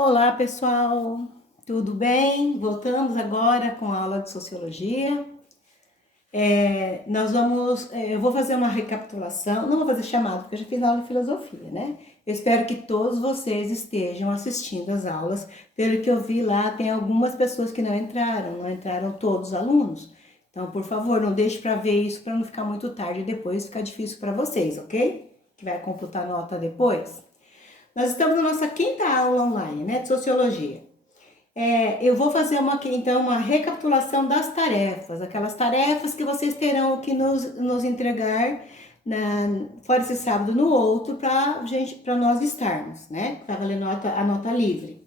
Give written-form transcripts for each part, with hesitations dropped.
Olá, pessoal, tudo bem? Voltamos agora com a aula de Sociologia. Eu vou fazer uma recapitulação, não vou fazer chamado, porque eu já fiz aula de Filosofia, né? Eu espero que todos vocês estejam assistindo às aulas. Pelo que eu vi lá, tem algumas pessoas que não entraram todos os alunos. Então, por favor, não deixe para ver isso, para não ficar muito tarde e depois ficar difícil para vocês, ok? Que vai computar nota depois. Nós estamos na nossa quinta aula online, né, de Sociologia. Eu vou fazer então uma recapitulação das tarefas, aquelas tarefas que vocês terão que nos entregar fora esse sábado no outro para nós estarmos, né? Para valer a nota livre.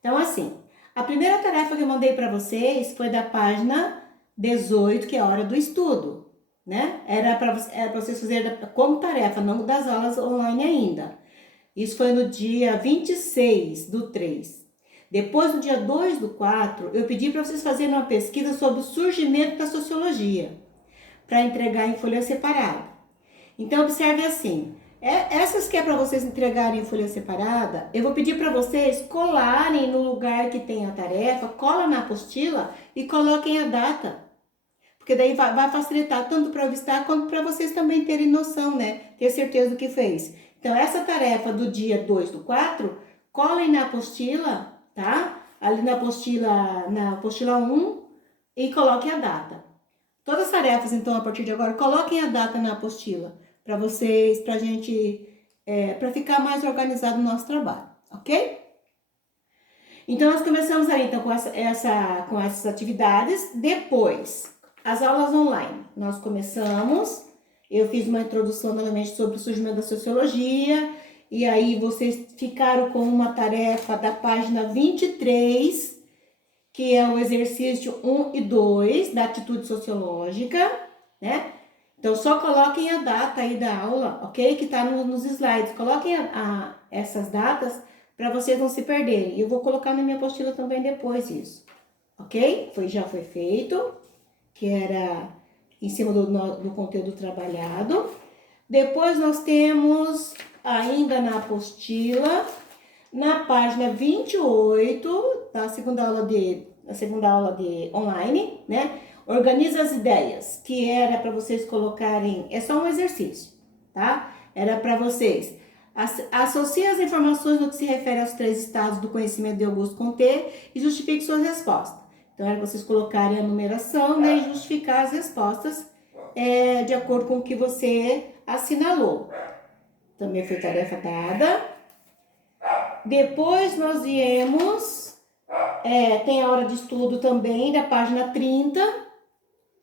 Então, assim, a primeira tarefa que eu mandei para vocês foi da página 18, que é a hora do estudo, né? Era para vocês fazerem como tarefa, não das aulas online ainda. Isso foi no dia 26/3. Depois, no dia 2/4, eu pedi para vocês fazerem uma pesquisa sobre o surgimento da sociologia, para entregar em folha separada. Então, observe assim, essas que é para vocês entregarem em folha separada, eu vou pedir para vocês colarem no lugar que tem a tarefa, cola na apostila e coloquem a data. Porque daí vai facilitar tanto para o Vistar quanto para vocês também terem noção, né? Ter certeza do que fez. Então, essa tarefa do dia 2/4, colhem na apostila, tá? Ali na apostila 1 e coloquem a data. Todas as tarefas, então, a partir de agora, coloquem a data na apostila para vocês, para a gente, para ficar mais organizado o nosso trabalho, ok? Então, nós começamos aí então, com essas atividades. Depois, as aulas online. Nós começamos, eu fiz uma introdução novamente sobre o surgimento da sociologia, e aí vocês ficaram com uma tarefa da página 23, que é o exercício 1 e 2 da atitude sociológica, né? Então, só coloquem a data aí da aula, ok? Que tá nos slides. Coloquem essas datas para vocês não se perderem. E eu vou colocar na minha apostila também depois isso, ok? Já foi feito, que era em cima do conteúdo trabalhado. Depois nós temos ainda na apostila, na página 28, da segunda aula de online, né? Organiza as ideias, que era para vocês colocarem, é só um exercício, tá? Era para vocês associe as informações no que se refere aos 3 estados do conhecimento de Augusto Comte e justifique suas respostas. Então, era vocês colocarem a numeração, né, e justificar as respostas de acordo com o que você assinalou. Também foi tarefa dada. Depois nós viemos, tem a hora de estudo também, da página 30.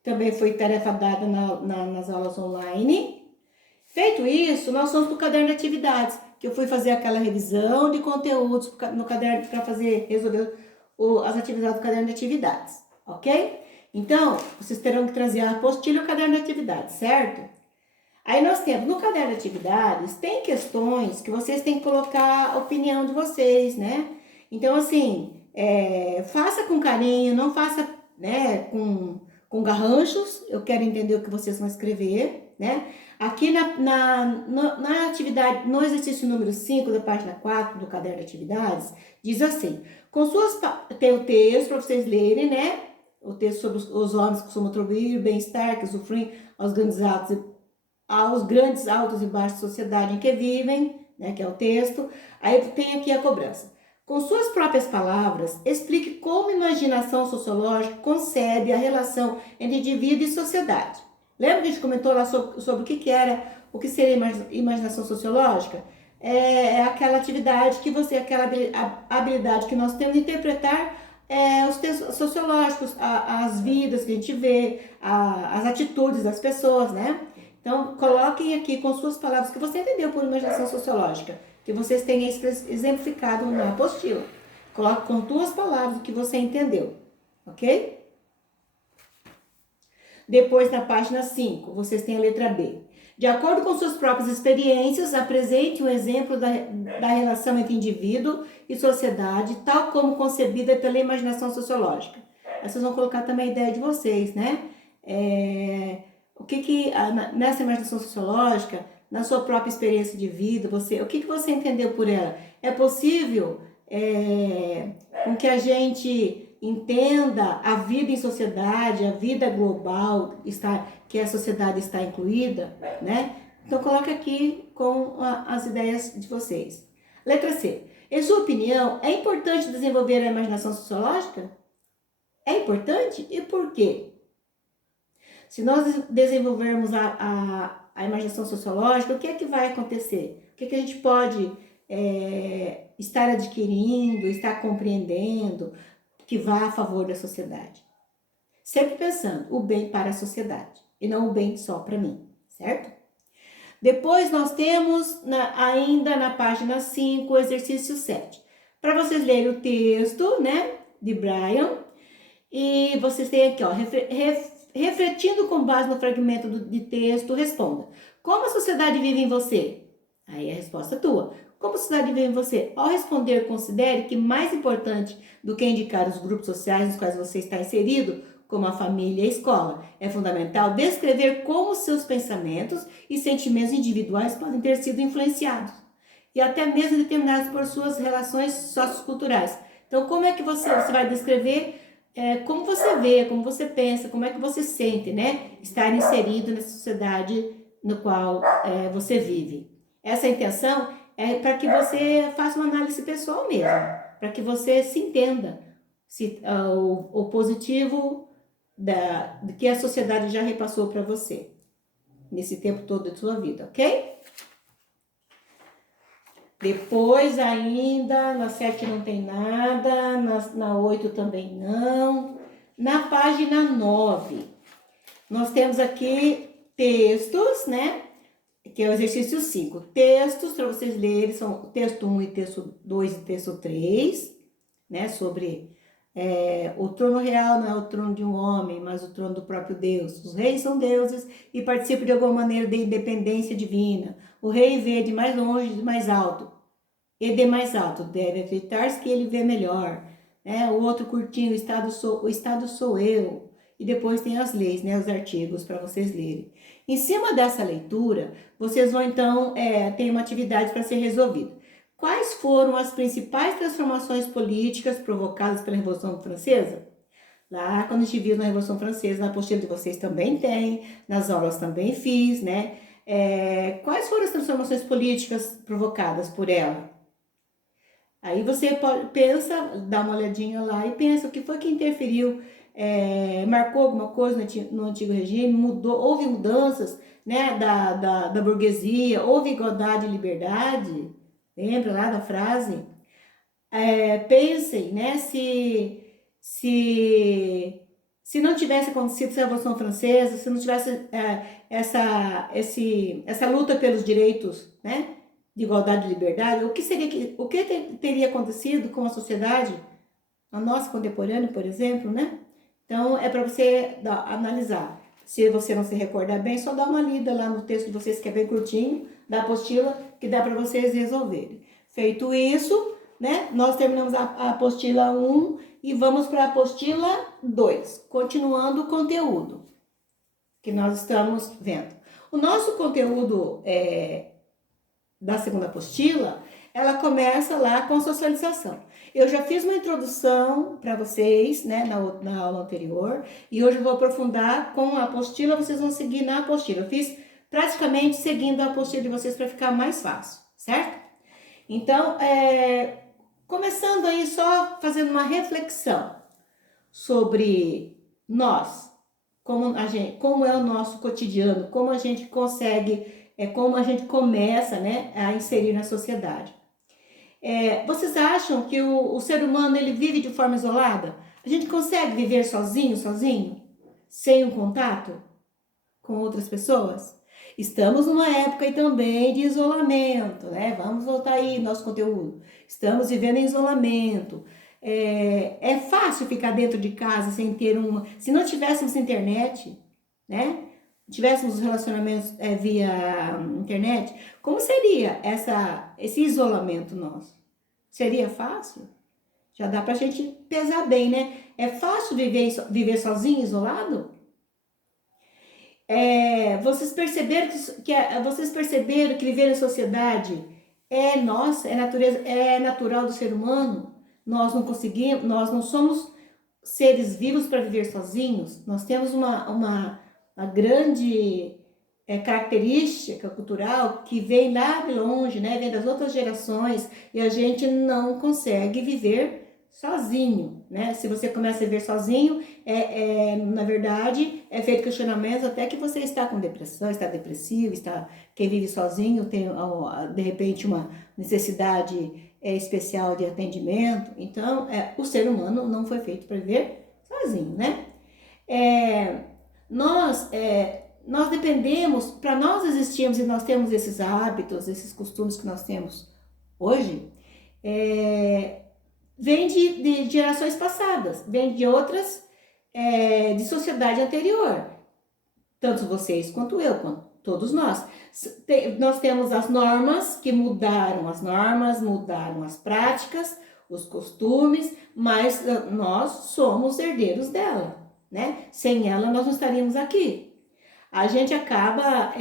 Também foi tarefa dada nas aulas online. Feito isso, nós fomos para o caderno de atividades, que eu fui fazer aquela revisão de conteúdos no caderno para resolver as atividades do caderno de atividades, ok? Então, vocês terão que trazer a apostila e o caderno de atividades, certo? Aí nós temos, no caderno de atividades, tem questões que vocês têm que colocar a opinião de vocês, né? Então, assim, faça com carinho, não faça, né, com garranchos. Eu quero entender o que vocês vão escrever, né? Aqui na atividade, no exercício número 5 da página 4 do caderno de atividades, diz assim, tem o texto para vocês lerem, né? O texto sobre os homens que costumam atribuir bem-estar, que usufruem aos grandes altos e baixos da sociedade em que vivem, né? Que é o texto. Aí tem aqui a cobrança. Com suas próprias palavras, explique como a imaginação sociológica concebe a relação entre indivíduo e sociedade. Lembra que a gente comentou lá sobre o que seria imaginação sociológica? É aquela atividade aquela habilidade que nós temos de interpretar os textos sociológicos, as vidas que a gente vê, as atitudes das pessoas, né? Então, coloquem aqui com suas palavras o que você entendeu por imaginação sociológica, que vocês tenham exemplificado na apostila. Coloque com duas palavras o que você entendeu, ok? Depois, na página 5, vocês têm a letra B. De acordo com suas próprias experiências, apresente um exemplo da relação entre indivíduo e sociedade, tal como concebida pela imaginação sociológica. Aí vocês vão colocar também a ideia de vocês, né? Nessa imaginação sociológica, na sua própria experiência de vida, o que você entendeu por ela? É possível com que a gente entenda a vida em sociedade, a vida global, que a sociedade está incluída, né? Então, coloque aqui com as ideias de vocês. Letra C. Em sua opinião, é importante desenvolver a imaginação sociológica? É importante? E por quê? Se nós desenvolvermos a imaginação sociológica, o que é que vai acontecer? O que é que a gente pode estar adquirindo, estar compreendendo que vá a favor da sociedade? Sempre pensando o bem para a sociedade e não o bem só para mim, certo? Depois nós temos ainda na página 5 o exercício 7. Para vocês lerem o texto, né, de Brian, e vocês têm aqui, ó, refletindo com base no fragmento de texto, responda. Como a sociedade vive em você? Aí a resposta é tua. Como a sociedade vive em você? Ao responder, considere que mais importante do que indicar os grupos sociais nos quais você está inserido, como a família e a escola, é fundamental descrever como seus pensamentos e sentimentos individuais podem ter sido influenciados e até mesmo determinados por suas relações socioculturais. Então, como é que você vai descrever como você vê, como você pensa, como é que você sente, né? Estar inserido nessa sociedade no qual você vive. Essa intenção é para que você faça uma análise pessoal mesmo, para que você se entenda o positivo do que a sociedade já repassou para você nesse tempo todo da sua vida, ok? Depois ainda, na 7 não tem nada, na 8 também não. Na página 9, nós temos aqui textos, né? Que é o exercício 5. Textos para vocês lerem, são o texto 1 e texto 2 e texto 3, né? Sobre o trono real não é o trono de um homem, mas o trono do próprio Deus. Os reis são deuses e participam de alguma maneira da independência divina. O rei vê de mais longe, de mais alto. E de mais alto, deve acreditar que ele vê melhor. Né? O outro curtinho, o Estado sou eu. E depois tem as leis, né? Os artigos para vocês lerem. Em cima dessa leitura, vocês vão então ter uma atividade para ser resolvida. Quais foram as principais transformações políticas provocadas pela Revolução Francesa? Lá, quando a gente viu na Revolução Francesa, na apostila de vocês também tem, nas aulas também fiz, né? Quais foram as transformações políticas provocadas por ela? Aí você pensa, dá uma olhadinha lá e pensa o que foi que interferiu, marcou alguma coisa no antigo regime, houve mudanças, né, da burguesia, houve igualdade e liberdade, lembra lá da frase? Pensem, né, se não tivesse acontecido essa Revolução Francesa, se não tivesse essa luta pelos direitos, né, de igualdade e liberdade, o que teria acontecido com a sociedade, a nossa contemporânea, por exemplo, né? Então, é para você analisar. Se você não se recordar bem, só dá uma lida lá no texto de vocês, que é bem curtinho, da apostila, que dá para vocês resolverem. Feito isso, né? Nós terminamos a apostila 1 e vamos para a apostila 2, continuando o conteúdo que nós estamos vendo. O nosso conteúdo da segunda apostila, ela começa lá com socialização. Eu já fiz uma introdução para vocês, né, na aula anterior, e hoje eu vou aprofundar com a apostila, vocês vão seguir na apostila. Eu fiz praticamente seguindo a apostila de vocês para ficar mais fácil, certo? Então, começando aí só fazendo uma reflexão sobre nós, como é o nosso cotidiano, como a gente consegue, como a gente começa, né, a inserir na sociedade. Vocês acham que o ser humano ele vive de forma isolada? A gente consegue viver sozinho, sem um contato com outras pessoas? Estamos numa época aí também de isolamento, né? Vamos voltar aí no nosso conteúdo. Estamos vivendo em isolamento. É fácil ficar dentro de casa sem ter uma... Se não tivéssemos internet, né? Tivéssemos relacionamentos via internet, como seria esse isolamento nosso? Seria fácil? Já dá pra gente pesar bem, né? É fácil viver sozinho, isolado? Vocês perceberam que viver em sociedade é nossa, é natureza, é natural do ser humano. Nós não conseguimos, nós não somos seres vivos para viver sozinhos. Nós temos uma grande característica cultural que vem lá de longe, né? Vem das outras gerações e a gente não consegue viver sozinho, né? Se você começa a viver sozinho, na verdade, é feito questionamentos até que você está com depressão, está depressivo, quem vive sozinho tem, de repente, uma necessidade especial de atendimento. Então, o ser humano não foi feito para viver sozinho, né? É, nós, nós dependemos, para nós existirmos e nós temos esses hábitos, esses costumes que nós temos hoje, vem de gerações passadas, vem de outras, de sociedade anterior. Tanto vocês quanto eu, quanto todos nós. Nós temos as normas que mudaram as práticas, os costumes, mas nós somos herdeiros dela, né? Sem ela nós não estaríamos aqui. A gente acaba,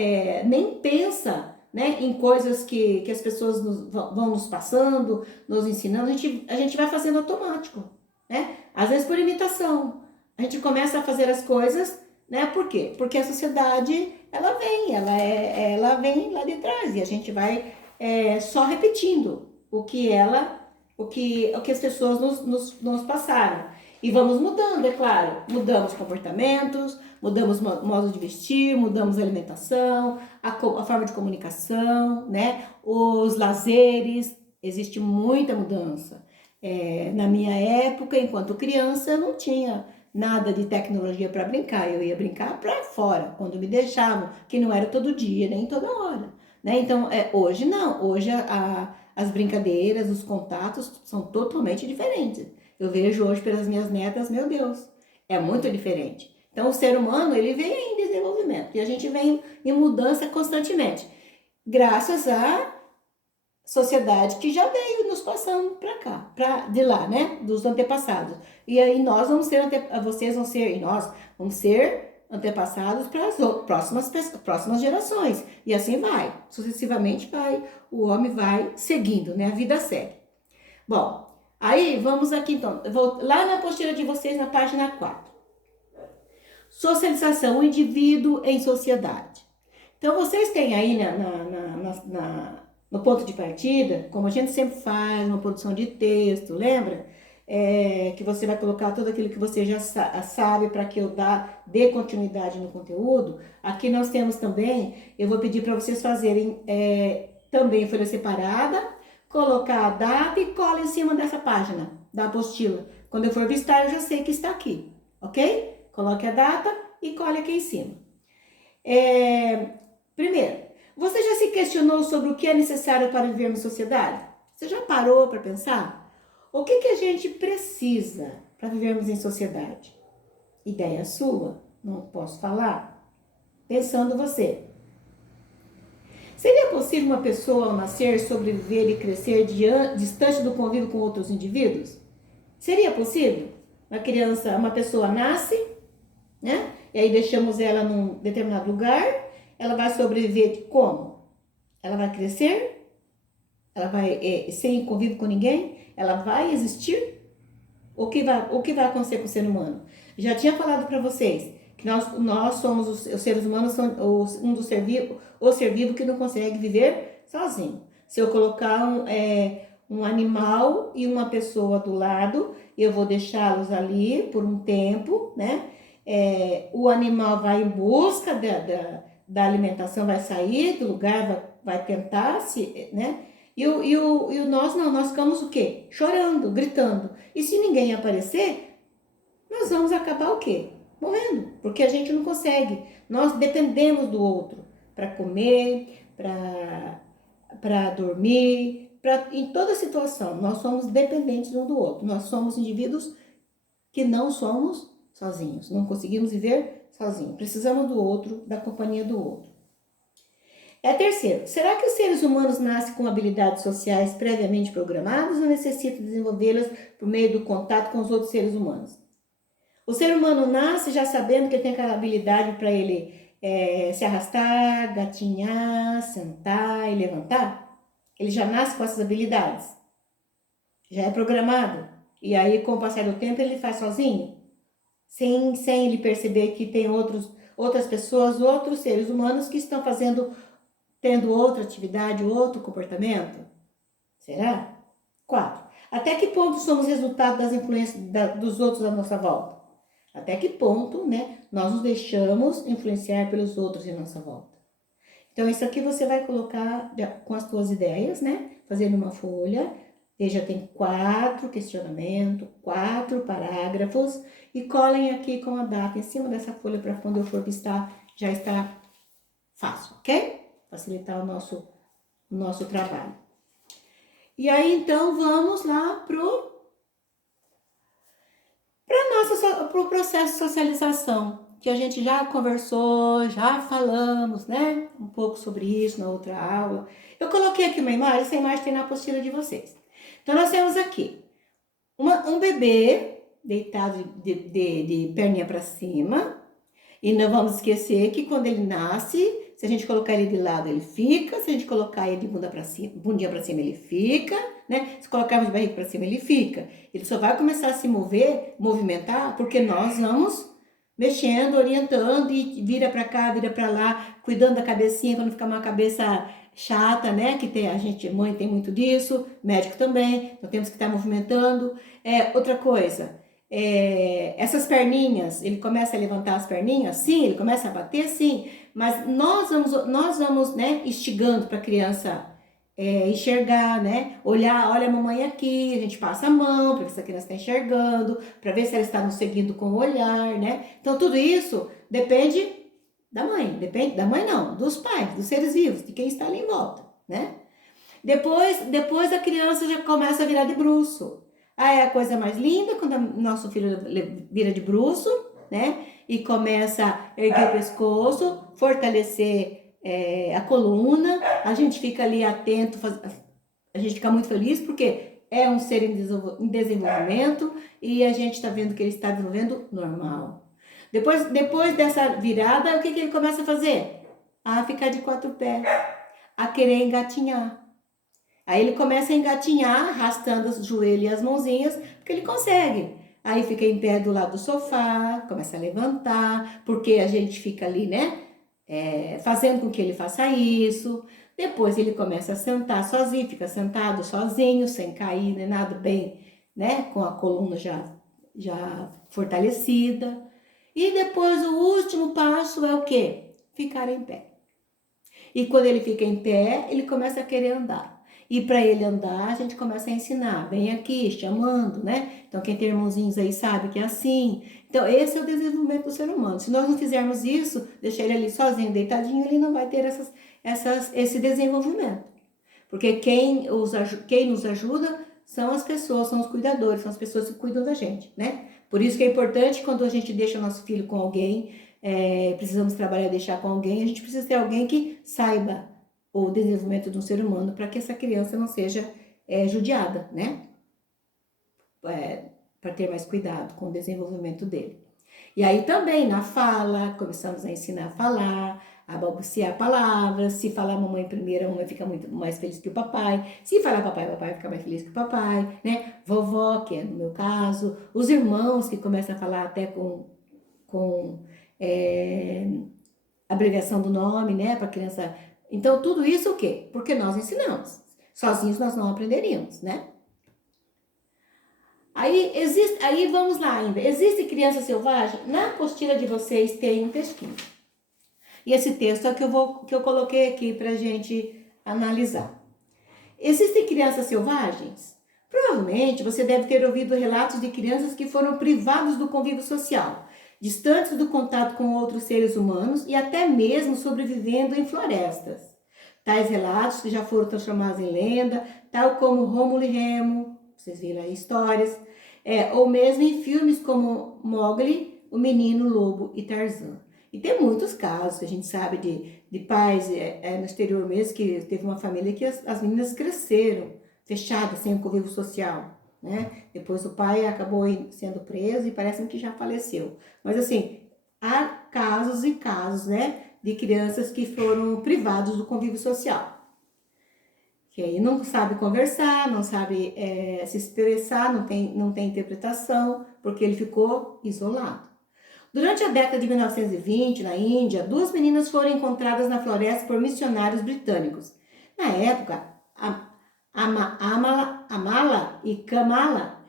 nem pensa, né, em coisas que as pessoas vão nos passando, nos ensinando, a gente vai fazendo automático, né? Às vezes por imitação. A gente começa a fazer as coisas, né? Por quê? Porque a sociedade, ela vem lá de trás e a gente vai só repetindo o que as pessoas nos passaram. E vamos mudando, é claro. Mudamos comportamentos, mudamos modo de vestir, mudamos a alimentação, a forma de comunicação, né? Os lazeres, existe muita mudança. Na minha época, enquanto criança, eu não tinha nada de tecnologia para brincar. Eu ia brincar para fora, quando me deixavam, que não era todo dia, nem toda hora. Né? Então, hoje não. Hoje as brincadeiras, os contatos são totalmente diferentes. Eu vejo hoje pelas minhas netas, meu Deus, é muito diferente. Então, o ser humano, ele vem em desenvolvimento e a gente vem em mudança constantemente, graças à sociedade que já veio nos passando para cá, de lá, né, dos antepassados. E aí nós vamos ser, vocês vão ser, e nós vamos ser antepassados para as próximas gerações. E assim vai, sucessivamente vai, o homem vai seguindo, né, a vida segue. Bom, aí, vamos aqui então, eu vou lá na apostila de vocês, na página 4. Socialização, o indivíduo em sociedade. Então, vocês têm aí no ponto de partida, como a gente sempre faz, uma produção de texto, lembra? Que você vai colocar tudo aquilo que você já sabe para que eu dê continuidade no conteúdo. Aqui nós temos também, eu vou pedir para vocês fazerem também folha separada, colocar a data e cola em cima dessa página da apostila. Quando eu for vistar, eu já sei que está aqui, ok? Coloque a data e cole aqui em cima. Primeiro, você já se questionou sobre o que é necessário para viver em sociedade? Você já parou para pensar? O que a gente precisa para vivermos em sociedade? Ideia sua? Não posso falar? Pensando você. Seria possível uma pessoa ao nascer sobreviver e crescer distante do convívio com outros indivíduos? Seria possível? Uma pessoa nasce, né? E aí deixamos ela num determinado lugar, ela vai sobreviver de como? Ela vai crescer? Ela vai sem convívio com ninguém? Ela vai existir? O que vai acontecer com o ser humano? Já tinha falado para vocês que nós somos os seres humanos, o ser vivo que não consegue viver sozinho. Se eu colocar um animal e uma pessoa do lado, eu vou deixá-los ali por um tempo, né? O animal vai em busca da alimentação, vai sair do lugar, vai tentar né? E nós não, nós ficamos o quê? Chorando, gritando. E se ninguém aparecer, nós vamos acabar o quê? Morrendo, porque a gente não consegue. Nós dependemos do outro para comer, para dormir, em toda situação. Nós somos dependentes um do outro. Nós somos indivíduos que não somos sozinhos. Não conseguimos viver sozinhos. Precisamos do outro, da companhia do outro. Terceiro, será que os seres humanos nascem com habilidades sociais previamente programadas ou necessitam desenvolvê-las por meio do contato com os outros seres humanos? O ser humano nasce já sabendo que tem aquela habilidade para ele se arrastar, gatinhar, sentar e levantar? Ele já nasce com essas habilidades? Já é programado? E aí, com o passar do tempo, ele faz sozinho? Sem ele perceber que tem outras pessoas, outros seres humanos que estão tendo outra atividade, outro comportamento? Será? 4. Até que ponto somos resultado das influências dos outros à nossa volta? Até que ponto, né, nós nos deixamos influenciar pelos outros em nossa volta? Então, isso aqui você vai colocar com as suas ideias, né? Fazendo uma folha. Veja, tem 4 questionamentos, 4 parágrafos. E colhem aqui com a data em cima dessa folha para quando eu for vistar, já está fácil, ok? Facilitar o nosso trabalho. E aí, então, vamos lá pro processo de socialização, que a gente já conversou, já falamos, né? Um pouco sobre isso na outra aula. Eu coloquei aqui uma imagem, essa imagem tem na apostila de vocês. Então, nós temos aqui um bebê deitado de perninha para cima. E não vamos esquecer que quando ele nasce, se a gente colocar ele de lado, ele fica. Se a gente colocar ele de bundinha para cima, ele fica, né? Se colocarmos de barriga para cima, ele fica. Ele só vai começar a se movimentar, porque nós vamos mexendo, orientando e vira para cá, vira para lá, cuidando da cabecinha para não ficar uma cabeça chata, né? Que mãe tem muito disso, médico também. Então temos que estar movimentando. Outra coisa. Essas perninhas, ele começa a levantar as perninhas, sim, ele começa a bater, sim, mas nós vamos, né, instigando para a criança enxergar, né, olhar, olha a mamãe aqui, a gente passa a mão para ver se a criança está enxergando, para ver se ela está nos seguindo com o olhar, né, então tudo isso depende da mãe, depende da mãe não, dos pais, dos seres vivos, de quem está ali em volta, né. Depois a criança já começa a virar de bruço. É a coisa mais linda quando nosso filho vira de bruço, né? E começa a erguer o pescoço, fortalecer a coluna. A gente fica ali atento, a gente fica muito feliz porque é um ser em desenvolvimento e a gente está vendo que ele está desenvolvendo normal. Depois dessa virada, o que ele começa a fazer? A ficar de 4 pés, a querer engatinhar. Aí ele começa a engatinhar, arrastando os joelhos e as mãozinhas, porque ele consegue. Aí fica em pé do lado do sofá, começa a levantar, porque a gente fica ali, né? Fazendo com que ele faça isso. Depois ele começa a sentar sozinho, fica sentado sozinho, sem cair, nem nada, bem, né? Com a coluna já fortalecida. E depois o último passo é o quê? Ficar em pé. E quando ele fica em pé, ele começa a querer andar. E para ele andar, a gente começa a ensinar, vem aqui, chamando, né? Então, quem tem irmãozinhos aí sabe que é assim. Então, esse é o desenvolvimento do ser humano. Se nós não fizermos isso, deixar ele ali sozinho, deitadinho, ele não vai ter esse desenvolvimento. Porque quem nos ajuda são as pessoas, são os cuidadores, são as pessoas que cuidam da gente, né? Por isso que é importante, quando a gente deixa o nosso filho com alguém, precisamos trabalhar e deixar com alguém, a gente precisa ter alguém que saiba o desenvolvimento de um ser humano para que essa criança não seja judiada, né? Para ter mais cuidado com o desenvolvimento dele. E aí também na fala, começamos a ensinar a falar, a balbuciar palavras. Se falar mamãe primeiro, a mamãe fica muito mais feliz que o papai. Se falar papai, o papai fica mais feliz que o papai, né? Vovó, que é no meu caso. Os irmãos que começam a falar até com abreviação do nome, né? Para a criança. Então, tudo isso o quê? Porque nós ensinamos. Sozinhos nós não aprenderíamos, né? Aí vamos lá ainda. Existe criança selvagem? Na apostila de vocês tem um textinho. E esse texto é que eu coloquei aqui pra gente analisar. Existem crianças selvagens? Provavelmente você deve ter ouvido relatos de crianças que foram privadas do convívio social, distantes do contato com outros seres humanos e até mesmo sobrevivendo em florestas. Tais relatos que já foram transformados em lenda, tal como Rômulo e Remo, vocês viram aí histórias, ou mesmo em filmes como Mowgli, O Menino Lobo e Tarzan. E tem muitos casos que a gente sabe de pais no exterior mesmo, que teve uma família que as meninas cresceram fechadas, sem o convívio social, né? Depois o pai acabou sendo preso e parece que já faleceu. Mas assim, há casos e casos, né, de crianças que foram privados do convívio social. que aí não sabe conversar, não sabe se expressar, não tem interpretação, porque ele ficou isolado. Durante a década de 1920, na Índia, duas meninas foram encontradas na floresta por missionários britânicos. Na época, Amala e Kamala,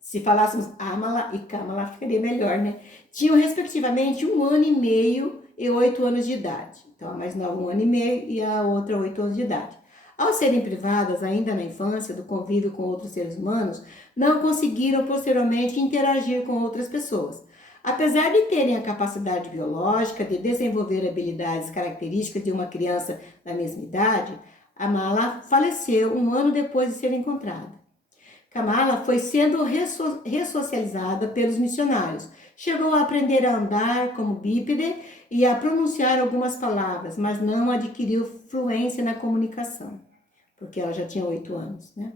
se falássemos Amala e Kamala, ficaria melhor, né? Tinham, respectivamente, 1 ano e meio e 8 anos de idade. Então, a mais nova, 1 ano e meio, e a outra, 8 anos de idade. Ao serem privadas, ainda na infância, do convívio com outros seres humanos, não conseguiram, posteriormente, interagir com outras pessoas. Apesar de terem a capacidade biológica de desenvolver habilidades características de uma criança da mesma idade, a Mala faleceu 1 ano depois de ser encontrada. Kamala foi sendo ressocializada pelos missionários. Chegou a aprender a andar como bípede e a pronunciar algumas palavras, mas não adquiriu fluência na comunicação, porque ela já tinha 8 anos, né?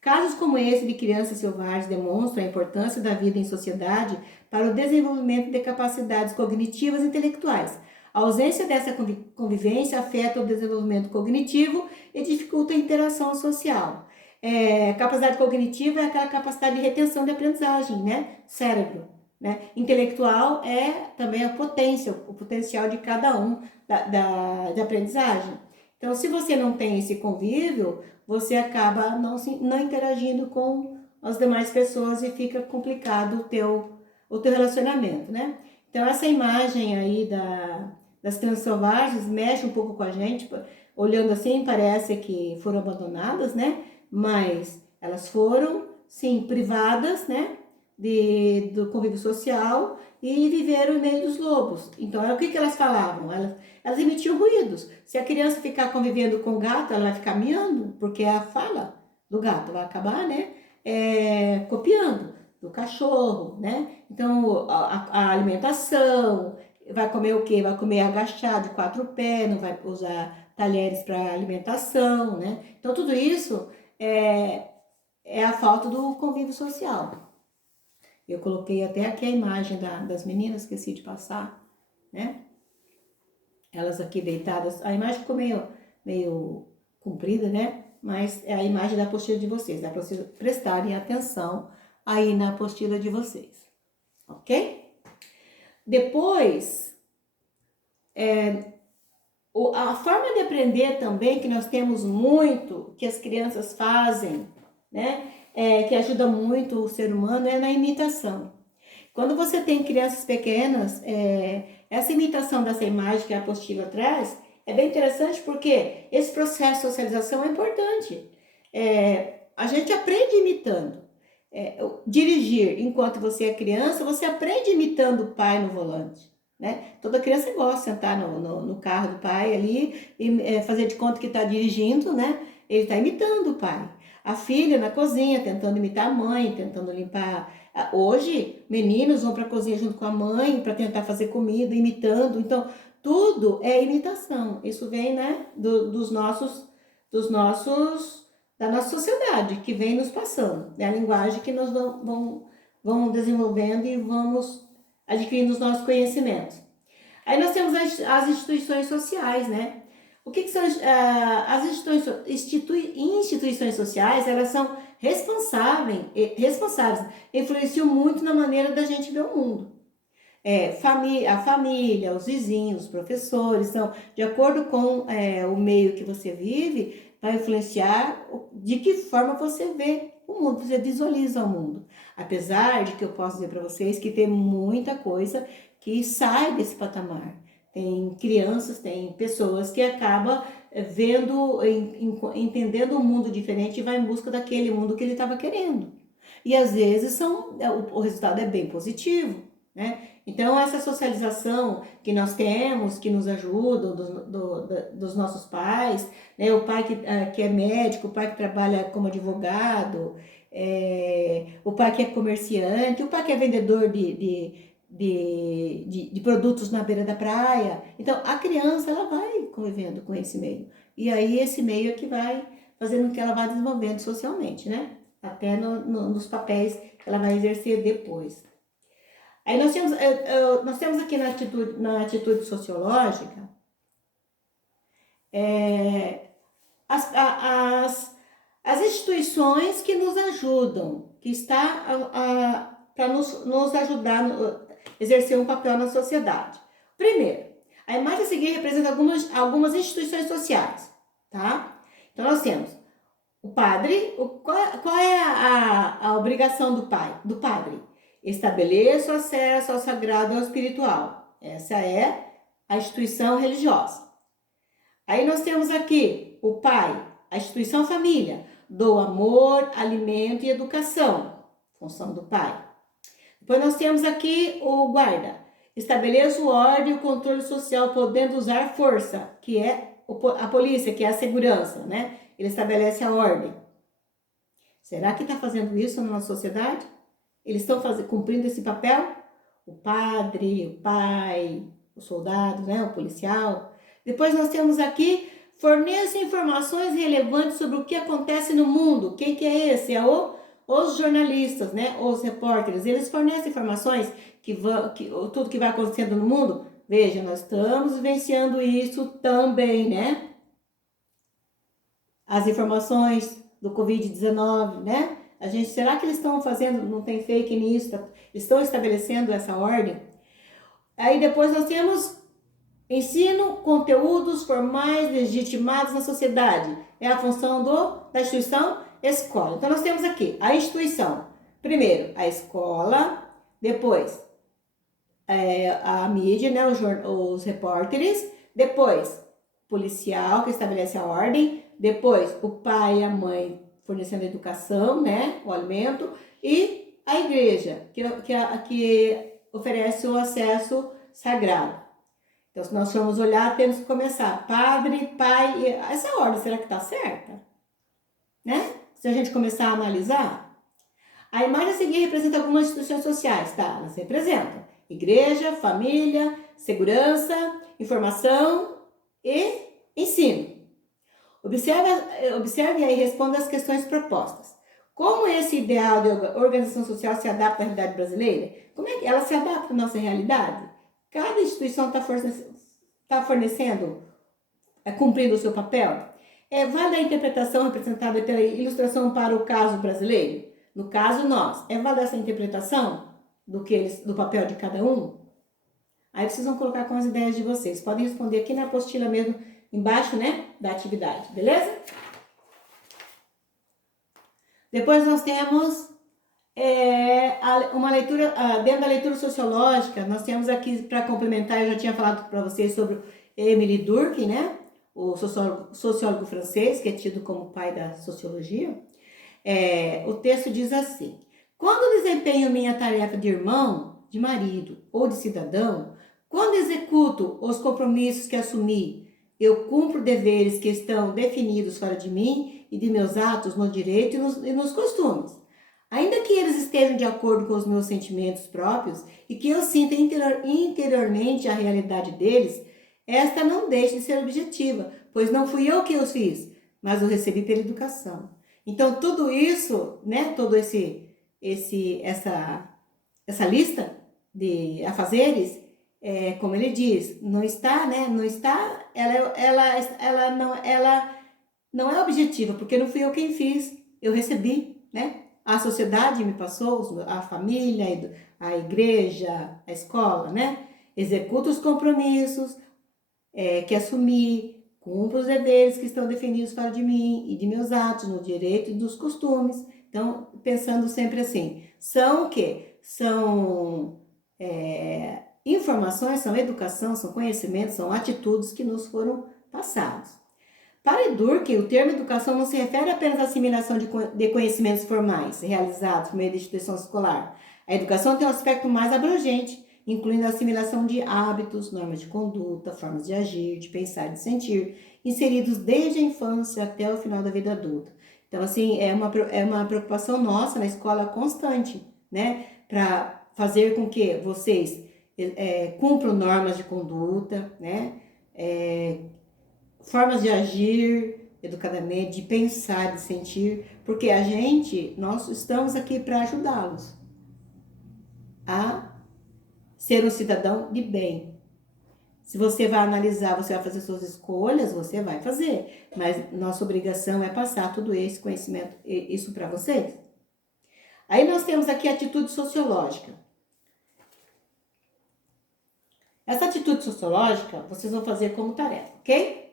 Casos como esse de crianças selvagens demonstram a importância da vida em sociedade para o desenvolvimento de capacidades cognitivas e intelectuais. A ausência dessa convivência afeta o desenvolvimento cognitivo e dificulta a interação social. Capacidade cognitiva é aquela capacidade de retenção de aprendizagem, né? Cérebro. Né? Intelectual é também a potência, o potencial de cada um de aprendizagem. Então, se você não tem esse convívio, você acaba não interagindo com as demais pessoas e fica complicado o teu relacionamento, né? Então, essa imagem aí das crianças selvagens mexe um pouco com a gente, olhando assim, parece que foram abandonadas, né? Mas elas foram, sim, privadas, né? Do convívio social e viveram no meio dos lobos. Então, o que elas falavam? Elas emitiam ruídos. Se a criança ficar convivendo com o gato, ela vai ficar miando, porque é a fala do gato vai acabar, né? Copiando do cachorro, né? Então, a alimentação, vai comer o quê? Vai comer agachado, de 4 pés, não vai usar talheres para alimentação, né? Então, tudo isso é a falta do convívio social. Eu coloquei até aqui a imagem das meninas, esqueci de passar, né? Elas aqui deitadas. A imagem ficou meio comprida, né? Mas é a imagem da apostila de vocês. Dá para vocês prestarem atenção aí na apostila de vocês. Ok? Depois, a forma de aprender também, que nós temos muito, que as crianças fazem, né? Que ajuda muito o ser humano, é na imitação. Quando você tem crianças pequenas, essa imitação dessa imagem que a apostila traz é bem interessante, porque esse processo de socialização é importante. A gente aprende imitando. Dirigir enquanto você é criança, você aprende imitando o pai no volante. Né? Toda criança gosta de sentar no carro do pai ali e fazer de conta que está dirigindo, né? Ele está imitando o pai. A filha na cozinha, tentando imitar a mãe, tentando limpar. Hoje, meninos vão para a cozinha junto com a mãe para tentar fazer comida, imitando. Então, tudo é imitação. Isso vem, né, da nossa sociedade, que vem nos passando. É a linguagem que nós vamos desenvolvendo e vamos adquirindo os nossos conhecimentos. Aí nós temos as instituições sociais, né? O que são as instituições sociais? Elas são responsáveis, influenciam muito na maneira da gente ver o mundo. A família, os vizinhos, os professores, são, de acordo com o meio que você vive, vai influenciar de que forma você vê o mundo, você visualiza o mundo. Apesar de que eu posso dizer para vocês que tem muita coisa que sai desse patamar. Tem crianças, tem pessoas que acabam vendo, entendendo um mundo diferente e vai em busca daquele mundo que ele estava querendo. E às vezes o resultado é bem positivo, né? Então essa socialização que nós temos, que nos ajuda, dos nossos pais, né? O pai que é médico, o pai que trabalha como advogado, o pai que é comerciante, o pai que é vendedor de produtos na beira da praia. Então, a criança, ela vai convivendo com esse meio. E aí, esse meio é que vai fazendo com que ela vá desenvolvendo socialmente, né? Até nos papéis que ela vai exercer depois. Aí nós temos aqui na atitude sociológica, as instituições que nos ajudam, que está para nos ajudar a exercer um papel na sociedade. Primeiro, a imagem a seguir representa algumas instituições sociais, tá? Então, nós temos o padre. Qual é a obrigação do padre? Estabeleça o acesso ao sagrado e ao espiritual. Essa é a instituição religiosa. Aí nós temos aqui o pai, a instituição família, do amor, alimento e educação, função do pai. Depois nós temos aqui o guarda, estabeleça o ordem e o controle social, podendo usar força, que é a polícia, que é a segurança, né? Ele estabelece a ordem. Será que está fazendo isso na nossa sociedade? Eles estão cumprindo esse papel? O padre, o pai, o soldado, né? O policial. Depois nós temos aqui, forneça informações relevantes sobre o que acontece no mundo. Quem que é esse? É os jornalistas, né? Os repórteres. Eles fornecem informações tudo que vai acontecendo no mundo. Veja, nós estamos vivenciando isso também, né? As informações do Covid-19, né? Será que eles estão fazendo, não tem fake nisso, estão estabelecendo essa ordem? Aí depois nós temos ensino, conteúdos formais legitimados na sociedade. É a função da instituição escola. Então nós temos aqui a instituição. Primeiro, a escola, depois a mídia, né, os repórteres, depois policial, que estabelece a ordem, depois o pai e a mãe fornecendo educação, né, o alimento, e a igreja, que oferece o acesso sagrado. Então, se nós formos olhar, temos que começar padre, pai, essa ordem, será que está certa? Né? Se a gente começar a analisar, a imagem a seguir representa algumas instituições sociais, tá? Elas representam igreja, família, segurança, informação e ensino. Observe aí e responda as questões propostas. Como esse ideal de organização social se adapta à realidade brasileira? Como é que ela se adapta à nossa realidade? Cada instituição está fornecendo, cumprindo o seu papel? Vale a interpretação representada pela ilustração para o caso brasileiro? No caso, nós. Vale essa interpretação do papel de cada um? Aí vocês vão colocar com as ideias de vocês. Podem responder aqui na apostila mesmo, embaixo, né, da atividade, beleza? Depois nós temos uma leitura, dentro da leitura sociológica, nós temos aqui, para complementar, eu já tinha falado para vocês sobre Émile Durkheim, né, o sociólogo francês, que é tido como pai da sociologia. O texto diz assim: quando desempenho minha tarefa de irmão, de marido ou de cidadão, quando executo os compromissos que assumi, eu cumpro deveres que estão definidos fora de mim e de meus atos no direito e nos costumes. Ainda que eles estejam de acordo com os meus sentimentos próprios e que eu sinta interiormente a realidade deles, esta não deixa de ser objetiva, pois não fui eu que os fiz, mas eu recebi pela educação. Então, tudo isso, né, essa lista de afazeres, como ele diz, ela não é objetiva, porque não fui eu quem fiz, eu recebi, né? A sociedade me passou, a família, a igreja, a escola, né? Executo os compromissos que assumi, cumpro os deveres que estão definidos fora de mim e de meus atos, no direito e dos costumes. Então, pensando sempre assim, são o quê? São informações, são educação, são conhecimentos, são atitudes que nos foram passados. Para Durkheim, o termo educação não se refere apenas à assimilação de conhecimentos formais realizados por meio da instituição escolar. A educação tem um aspecto mais abrangente, incluindo a assimilação de hábitos, normas de conduta, formas de agir, de pensar e de sentir, inseridos desde a infância até o final da vida adulta. Então, assim, é uma preocupação nossa na escola constante, né? Para fazer com que vocês cumpram normas de conduta, né? Formas de agir educadamente, de pensar, de sentir, porque nós estamos aqui para ajudá-los a ser um cidadão de bem, Se você vai analisar, você vai fazer suas escolhas, você vai fazer. Mas nossa obrigação é passar todo esse conhecimento, isso para vocês. Aí nós temos aqui a atitude sociológica. Essa atitude sociológica, vocês vão fazer como tarefa, ok?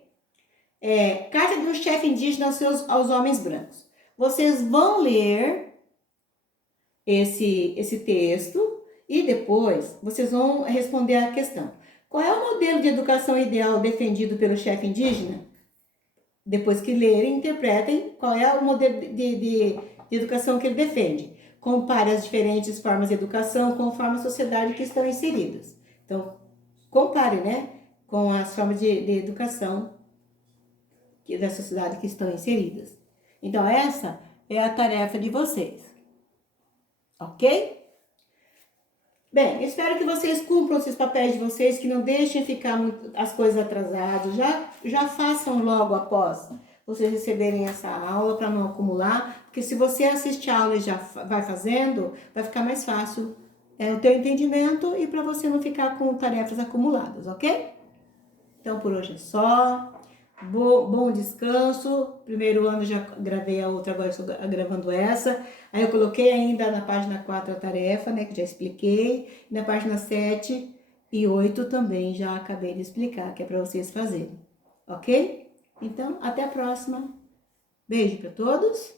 Carta de um chefe indígena aos homens brancos. Vocês vão ler esse texto e depois vocês vão responder a questão. Qual é o modelo de educação ideal defendido pelo chefe indígena? Depois que lerem, interpretem qual é o modelo de educação que ele defende. Compare as diferentes formas de educação conforme a sociedade que estão inseridas. Então, compare, né, com as formas de educação da sociedade que estão inseridas. Então, essa é a tarefa de vocês. Ok? Bem, espero que vocês cumpram esses papéis de vocês, que não deixem ficar as coisas atrasadas. Já façam logo após vocês receberem essa aula para não acumular, porque se você assiste a aula e já vai fazendo, vai ficar mais fácil o teu entendimento e para você não ficar com tarefas acumuladas, ok? Então, por hoje é só. Bom descanso. Primeiro ano já gravei a outra, agora estou gravando essa. Aí eu coloquei ainda na página 4 a tarefa, né, que já expliquei. Na página 7 e 8 também já acabei de explicar, que é para vocês fazerem. Ok? Então, até a próxima. Beijo para todos.